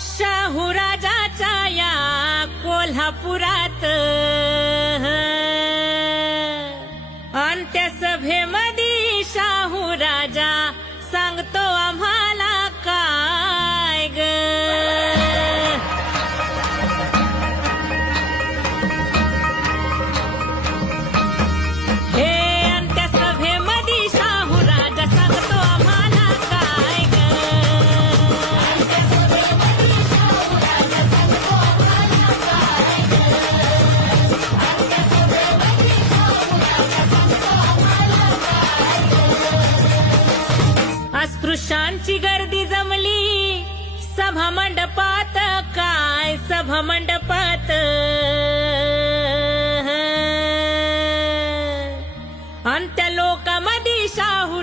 शाहूराजाच्या या कोल्हापुरात. अंत्यसभेमध्ये शाहू राजा सांगतो आम्हा अस्पृश्यांची गर्दी जमली. सभा मंडपात काय सभा मंडपात? अंत्य लोकामध्ये शाहू